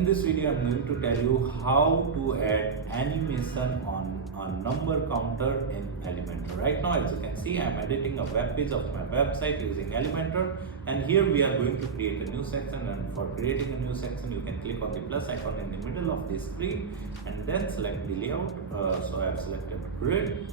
In this video, I'm going to tell you how to add animation on a number counter in Elementor. Right now, as you can see, I'm editing a web page of my website using Elementor, and here we are going to create a new section. And for creating a new section, you can click on the plus icon in the middle of the screen and then select the layout. So I have selected grid,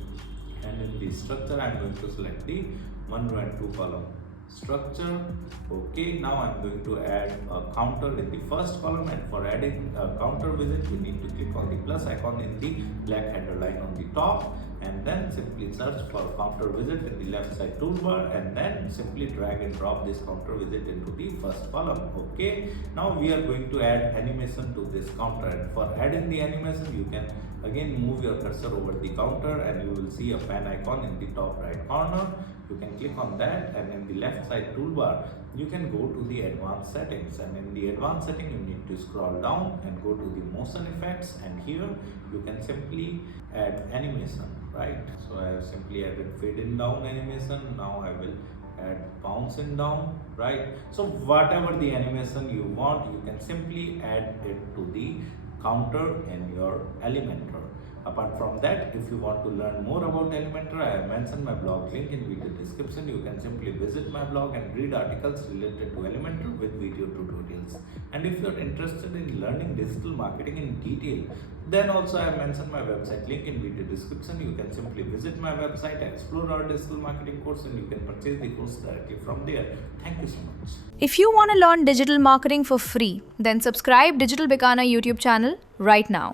and in the structure, I'm going to select the 1 row and 2 column structure. Okay, now I'm going to add a counter in the first column, and for adding a counter widget we need to click on the plus icon in the black header line on the top, and then simply search for counter widget in the left side toolbar, and then simply drag and drop this counter widget into the first column. Okay, now we are going to add animation to this counter, and for adding the animation you can again move your cursor over the counter and you will see a pen icon in the top right corner. You can click on that, and in the left side toolbar you can go to the advanced settings, and in the advanced setting you need to scroll down and go to the motion effects, and here you can simply add animation, right? So I have simply added fade in down animation. Now I will add bounce in down, right? So whatever the animation you want, you can simply add it to the counter in your Elementor. Apart from that, if you want to learn more about Elementor, I have mentioned my blog link in video description. You can simply visit my blog and read articles related to Elementor with video tutorials. And if you are interested in learning digital marketing in detail, then also I have mentioned my website link in video description. You can simply visit my website, explore our digital marketing course, and you can purchase the course directly from there. Thank you so much. If you want to learn digital marketing for free, then subscribe Digital Bikana YouTube channel right now.